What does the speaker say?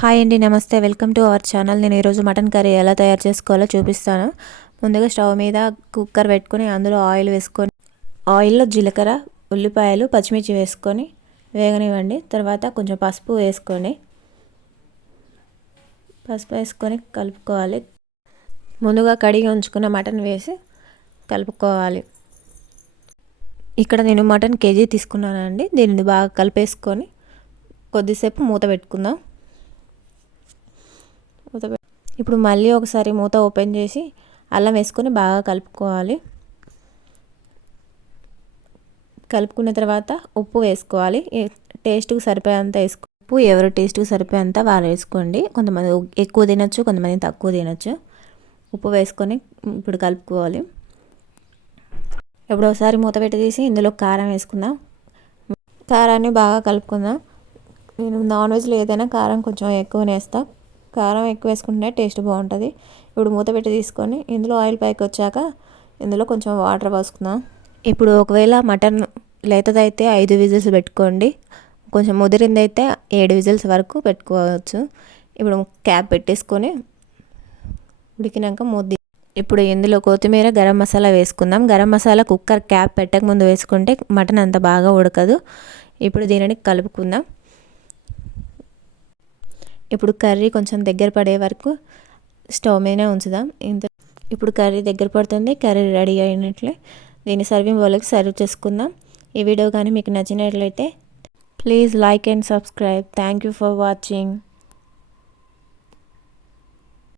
Hi అండి, నమస్తే. Welcome to our channel. నేను ఈరోజు మటన్ కర్రీ ఎలా తయారు చేసుకోవాలో చూపిస్తాను. ముందుగా స్టవ్ మీద కుక్కర్ పెట్టుకొని అందులో ఆయిల్ వేసుకొని ఆయిల్లో జీలకర్ర, ఉల్లిపాయలు, పచ్చిమిర్చి వేసుకొని వేగనివ్వండి. తర్వాత కొంచెం పసుపు వేసుకొని కలుపుకోవాలి. ముందుగా కడిగి ఉంచుకున్న మటన్ వేసి కలుపుకోవాలి. ఇక్కడ నేను మటన్ కేజీ తీసుకున్నానండి. దీనిని బాగా కలిపేసుకొని కొద్దిసేపు మూత పెట్టుకుందాం. ఇప్పుడు మళ్ళీ ఒకసారి మూత ఓపెన్ చేసి అల్లం వేసుకొని బాగా కలుపుకోవాలి. కలుపుకున్న తర్వాత ఉప్పు వేసుకోవాలి. టేస్ట్కి సరిపోయేంత ఉప్పు ఎవరి టేస్ట్కి సరిపోయేంత వాళ్ళు వేసుకోండి. కొంతమంది ఎక్కువ తినచ్చు, కొంతమంది తక్కువ తినచ్చు. ఉప్పు వేసుకొని ఇప్పుడు కలుపుకోవాలి. ఇప్పుడు ఒకసారి మూత పెట్టి తీసి ఇందులో కారం వేసుకుందాం. కారాన్ని బాగా కలుపుకుందాం. నేను నాన్ వెజ్లో ఏదైనా కారం కొంచెం ఎక్కువనే వేస్తాను. కారం ఎక్కువ వేసుకుంటే టేస్ట్ బాగుంటుంది. ఇప్పుడు మూత పెట్టి తీసుకొని ఇందులో ఆయిల్ పైకి వచ్చాక ఇందులో కొంచెం వాటర్ పోసుకుందాం. ఇప్పుడు ఒకవేళ మటన్ లేతదైతే 5 విజిల్స్ పెట్టుకోండి. కొంచెం ముదిరిందైతే 7 విజిల్స్ వరకు పెట్టుకోవచ్చు. ఇప్పుడు క్యాప్ పెట్టేసుకొని ఉడికినాక ఇప్పుడు ఇందులో కొత్తిమీర, గరం మసాలా వేసుకుందాం. గరం మసాలా కుక్కర్ క్యాప్ పెట్టక ముందు వేసుకుంటే మటన్ అంత బాగా ఉడకదు. ఇప్పుడు దీనిని కలుపుకుందాం. ఇప్పుడు కర్రీ కొంచెం దగ్గర పడే వరకు స్టవ్ మీదనే ఉంచుదాం. ఇప్పుడు కర్రీ దగ్గర పడుతుంది. కర్రీ రెడీ అయినట్లే. దీన్ని సర్వింగ్ బౌల్కి సర్వ్ చేసుకుందాం. ఈ వీడియో కానీ మీకు నచ్చినట్లయితే please like and subscribe. Thank you for watching.